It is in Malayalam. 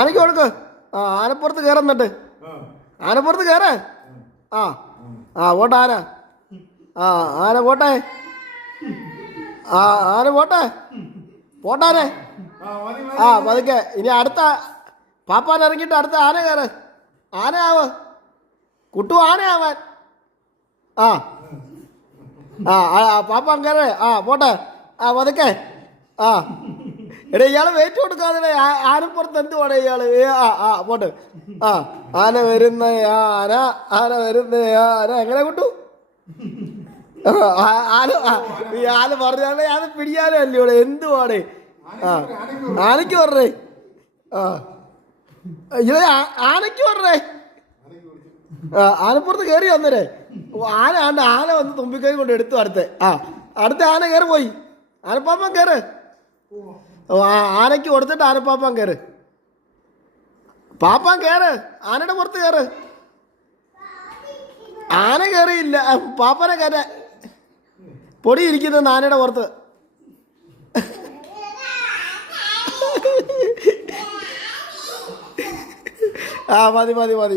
ആനയ്ക്ക് കൊടുക്ക്. ആ ആനപ്പുറത്ത് കയറുന്നുണ്ട്. ആനപ്പുറത്ത് കയറേ. ആ ആ പോട്ടെ ആന. ആ ആന പോട്ടെ. ആ ആന പോട്ടെ. പോട്ടാനെ. ആ പതുക്കെ. ഇനി അടുത്ത പാപ്പാൻ ഇറങ്ങിയിട്ട് അടുത്ത ആന കയറ്. ആനയാവ് കുട്ടു ആനയാവാൻ. ആ ആ പാപ്പാൻ കയറേ. ആ പോട്ടെ. ആ പതുക്കെ. ആ എടേ ഇയാള് വെയിറ്റ് കൊടുക്കാതെ ആനപ്പുറത്ത് എന്തുവാടേ ഇയാള്. ആ ആ പോട്ടെ. ആ ആന വരുന്ന ആന ആന വരുന്ന ആന എങ്ങനെ കുട്ടു ആന ഈ ആന പറഞ്ഞാലേ ആന പിടിയാനോ അല്ലയോടെ എന്തുവാടേ. ആ ആനയ്ക്ക് പറഞ്ഞേ. ആ ഇത് ആനയ്ക്ക് പറഞ്ഞേ. ആ ആനപ്പുറത്ത് കയറി വന്നേരേ. ആന ആണ്ട് ആന വന്ന് തുമ്പിക്കൈ കൊണ്ട് എടുത്തു അടുത്ത്. ആ അടുത്ത ആന കയറി പോയി. ആനപ്പാപ്പൻ കയറ്. ആനയ്ക്ക് കൊടുത്തിട്ട് ആനപ്പാപ്പാൻ കയറ്. പാപ്പാൻ കയറ്. ആനയുടെ പുറത്ത് കയറ്. ആന കയറിയില്ല. പാപ്പനെ കയറ്റ പൊടി ഇരിക്കുന്ന ആനയുടെ പുറത്ത്. ആ മതി മതി മതി.